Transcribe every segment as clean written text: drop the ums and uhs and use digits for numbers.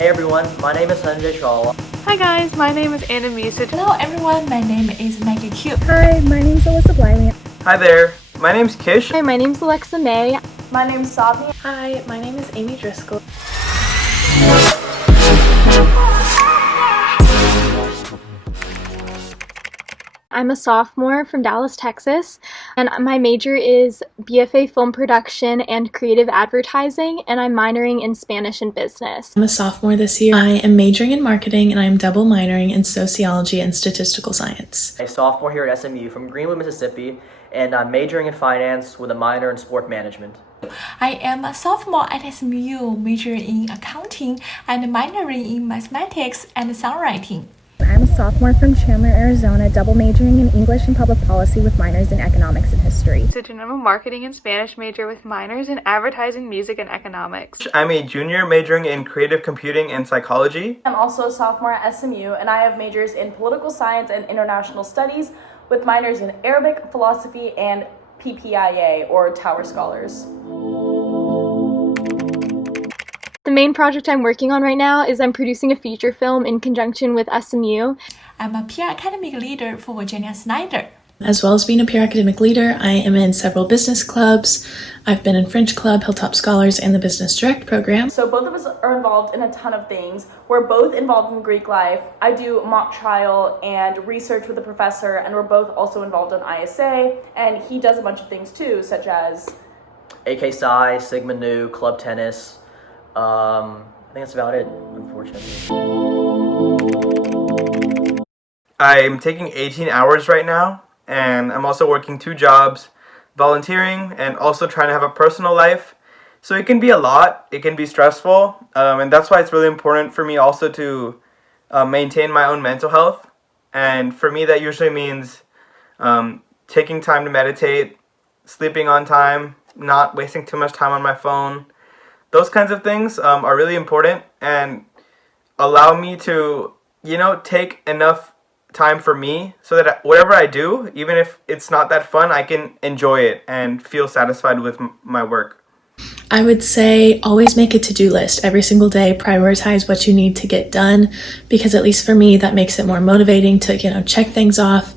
Hey everyone, my name is Sunjay Chawla. Hi guys, my name is Musich. Hello everyone, my name is Maggie Qui. Hi, my name is Alyssa Bleyle. Hi there, my name's Kish. Hi, my name's Alyssa May. My name's Saavni. Hi, my name is Driscoll. I'm a sophomore from Dallas, Texas, and my major is BFA Film Production and Creative Advertising, and I'm minoring in Spanish and Business. I'm a sophomore this year. I am majoring in marketing, and I'm double minoring in sociology and statistical science. I'm a sophomore here at SMU from Greenwood, Mississippi, and I'm majoring in finance with a minor in sport management. I am a sophomore at SMU, majoring in accounting and minoring in mathematics and songwriting. I'm a sophomore from Chandler, Arizona, double majoring in English and Public Policy with minors in Economics and History. I'm a marketing and Spanish major with minors in advertising, music, and economics. I'm a junior majoring in creative computing and psychology. I'm also a sophomore at SMU, and I have majors in political science and international studies with minors in Arabic, philosophy, and PPIA, or Tower Scholars. The main project I'm working on right now is I'm producing a feature film in conjunction with SMU. I'm a peer academic leader for Virginia Snyder. As well as being a peer academic leader, I am in several business clubs. I've been in French Club, Hilltop Scholars, and the Business Direct program. So both of us are involved in a ton of things. We're both involved in Greek life. I do mock trial and research with the professor, and we're both also involved in ISA, and he does a bunch of things too, such as AK Psi, Sigma Nu, club tennis. I think that's about it, unfortunately. I'm taking 18 hours right now, and I'm also working 2 jobs, volunteering, and also trying to have a personal life. So it can be a lot, it can be stressful, and that's why it's really important for me also to maintain my own mental health. And for me that usually means taking time to meditate, sleeping on time, not wasting too much time on my phone. Those kinds of things are really important and allow me to, take enough time for me so that whatever I do, even if it's not that fun, I can enjoy it and feel satisfied with my work. I would say always make a to-do list every single day. Prioritize what you need to get done, because at least for me, that makes it more motivating to, check things off,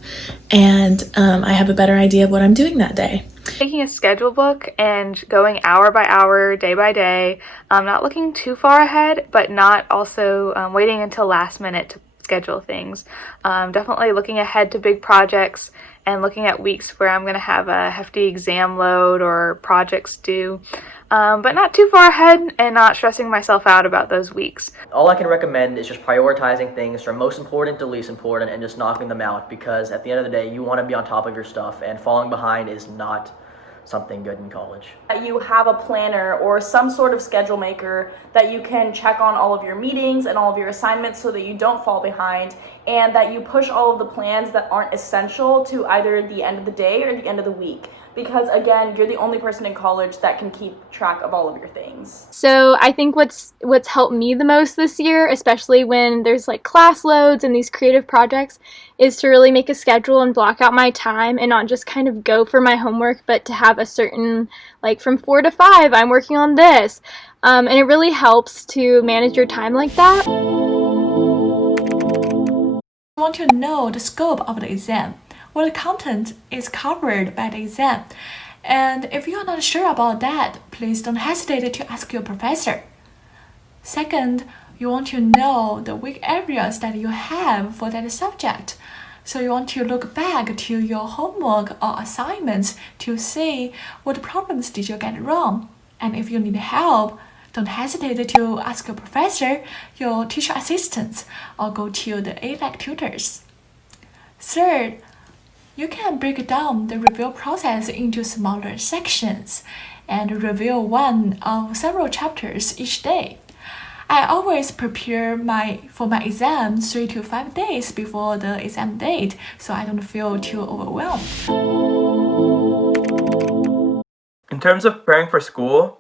and I have a better idea of what I'm doing that day. Taking a schedule book and going hour by hour, day by day, not looking too far ahead, but not also waiting until last minute to schedule things. Definitely looking ahead to big projects and looking at weeks where I'm going to have a hefty exam load or projects due, but not too far ahead and not stressing myself out about those weeks. All I can recommend is just prioritizing things from most important to least important and just knocking them out, because at the end of the day, you want to be on top of your stuff, and falling behind is not something good in college. you have a planner or some sort of schedule maker that you can check on all of your meetings and all of your assignments so that you don't fall behind, and that you push all of the plans that aren't essential to either the end of the day or the end of the week. Because again, you're the only person in college that can keep track of all of your things. So I think what's helped me the most this year, especially when there's like class loads and these creative projects, is to really make a schedule and block out my time and not just kind of go for my homework, but to have a certain, like from 4 to 5, I'm working on this. And it really helps to manage your time like that. You want to know the scope of the exam, what content is covered by the exam. And if you are not sure about that, please don't hesitate to ask your professor. Second, you want to know the weak areas that you have for that subject. So you want to look back to your homework or assignments to see what problems did you get wrong. And if you need help, don't hesitate to ask your professor, your teacher assistants, or go to the ALEC tutors. Third, you can break down the review process into smaller sections and review one of several chapters each day. I always prepare for my exam 3 to 5 days before the exam date, so I don't feel too overwhelmed. In terms of preparing for school,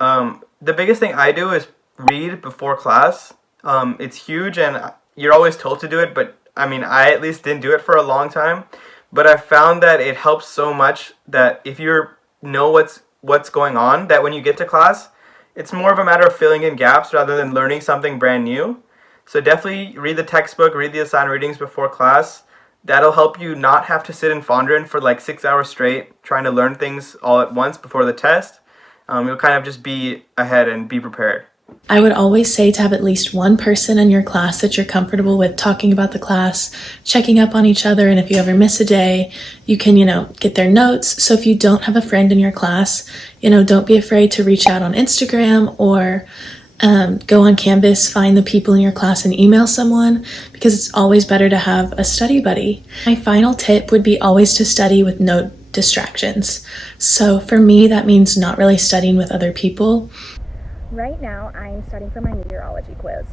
the biggest thing I do is read before class. It's huge, and you're always told to do it, but I at least didn't do it for a long time. But I found that it helps so much that if you know what's going on, that when you get to class, It's more of a matter of filling in gaps rather than learning something brand new. So definitely read the textbook, read the assigned readings before class. That'll help you not have to sit in Fondren for like 6 hours straight trying to learn things all at once before the test. You'll kind of just be ahead and be prepared. I would always say to have at least one person in your class that you're comfortable with talking about the class, checking up on each other, and if you ever miss a day, you can, get their notes. So if you don't have a friend in your class, don't be afraid to reach out on Instagram or go on Canvas, find the people in your class and email someone, because it's always better to have a study buddy. My final tip would be always to study with no distractions. So for me, that means not really studying with other people. Right now, I'm studying for my meteorology quiz.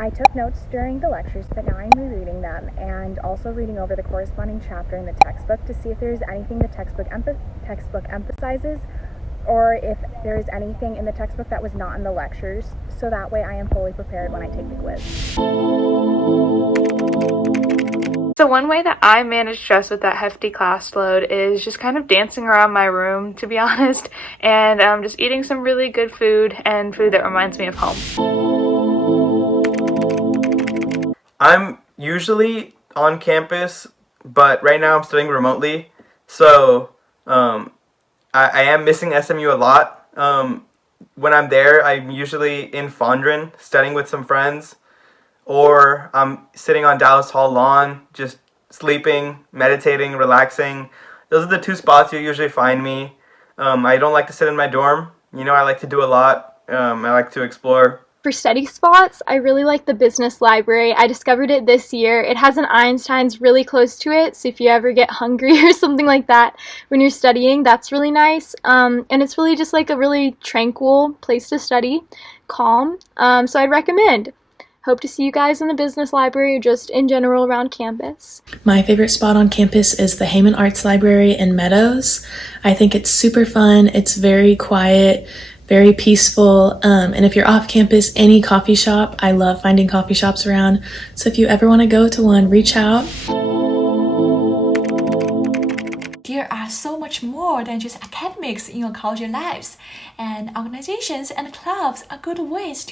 I took notes during the lectures, but now I'm rereading them and also reading over the corresponding chapter in the textbook to see if there's anything the textbook emphasizes, or if there's anything in the textbook that was not in the lectures, so that way I am fully prepared when I take the quiz. So one way that I manage stress with that hefty class load is just kind of dancing around my room, to be honest, and just eating some really good food and food that reminds me of home. I'm usually on campus, but right now I'm studying remotely, so I am missing SMU a lot. When I'm there, I'm usually in Fondren studying with some friends, or I'm sitting on Dallas Hall lawn, just sleeping, meditating, relaxing. Those are the two spots you usually find me. I don't like to sit in my dorm. I like to do a lot. I like to explore. For study spots, I really like the business library. I discovered it this year. It has an Einstein's really close to it, so if you ever get hungry or something like that when you're studying, that's really nice. And it's really just like a really tranquil place to study, calm. So I'd recommend. Hope to see you guys in the business library or just in general around campus. My favorite spot on campus is the Heyman Arts Library in Meadows. I think it's super fun. It's very quiet, very peaceful. And if you're off campus, any coffee shop, I love finding coffee shops around. So if you ever want to go to one, reach out. There are so much more than just academics in your college lives, and organizations and clubs are good ways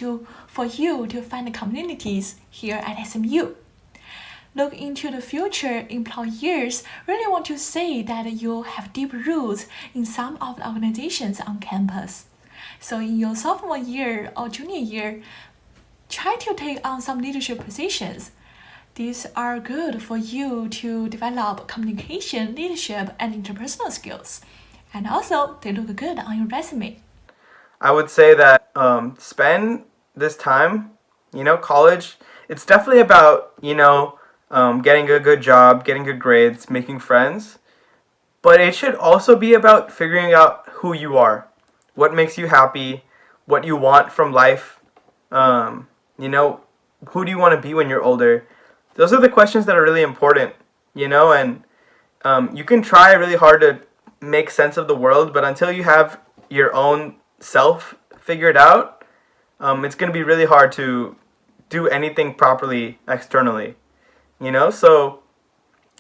for you to find communities here at SMU. Look into the future. Employers really want to say that you have deep roots in some of the organizations on campus. So in your sophomore year or junior year, try to take on some leadership positions. These are good for you to develop communication, leadership, and interpersonal skills. And also, they look good on your resume. I would say that spend this time, college, it's definitely about, getting a good job, getting good grades, making friends. But it should also be about figuring out who you are, what makes you happy, what you want from life. Who do you want to be when you're older? Those are the questions that are really important, and you can try really hard to make sense of the world, but until you have your own self figured out, it's going to be really hard to do anything properly externally, So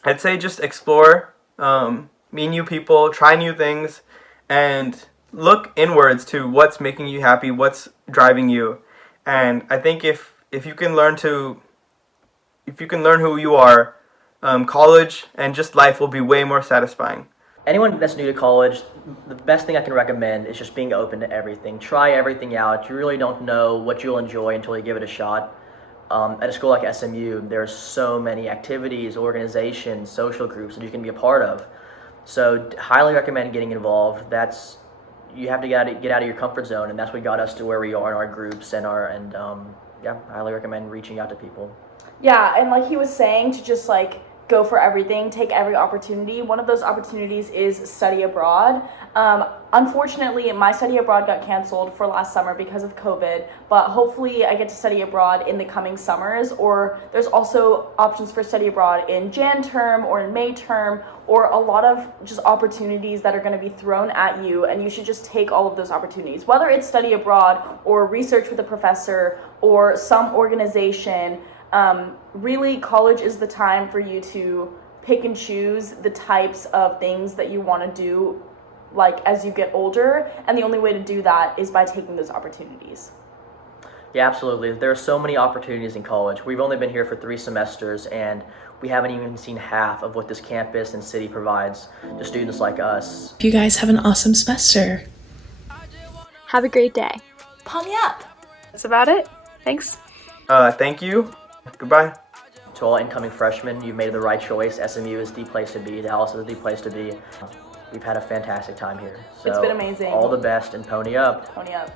I'd say just explore, meet new people, try new things, and look inwards to what's making you happy, what's driving you. And I think if you can learn who you are, college and just life will be way more satisfying. Anyone that's new to college, the best thing I can recommend is just being open to everything. Try everything out. You really don't know what you'll enjoy until you give it a shot. At a school like SMU, there's so many activities, organizations, social groups that you can be a part of. So highly recommend getting involved. You have to get out of your comfort zone, and that's what got us to where we are in our groups I highly recommend reaching out to people. Yeah, and like he was saying, to just go for everything, take every opportunity. One of those opportunities is study abroad. Unfortunately, my study abroad got canceled for last summer because of COVID, but hopefully I get to study abroad in the coming summers, or there's also options for study abroad in Jan term or in May term, or a lot of just opportunities that are going to be thrown at you, and you should just take all of those opportunities, whether it's study abroad or research with a professor or some organization. Really, college is the time for you to pick and choose the types of things that you want to do like as you get older, and the only way to do that is by taking those opportunities. Yeah, absolutely. There are so many opportunities in college. We've only been here for 3 semesters, and we haven't even seen half of what this campus and city provides to students like us. You guys have an awesome semester. Have a great day. Pony up! That's about it. Thanks. Thank you. Goodbye. To all incoming freshmen, you've made the right choice. SMU is the place to be. Dallas is the place to be. We've had a fantastic time here. So It's been amazing. All the best and pony up. Pony up.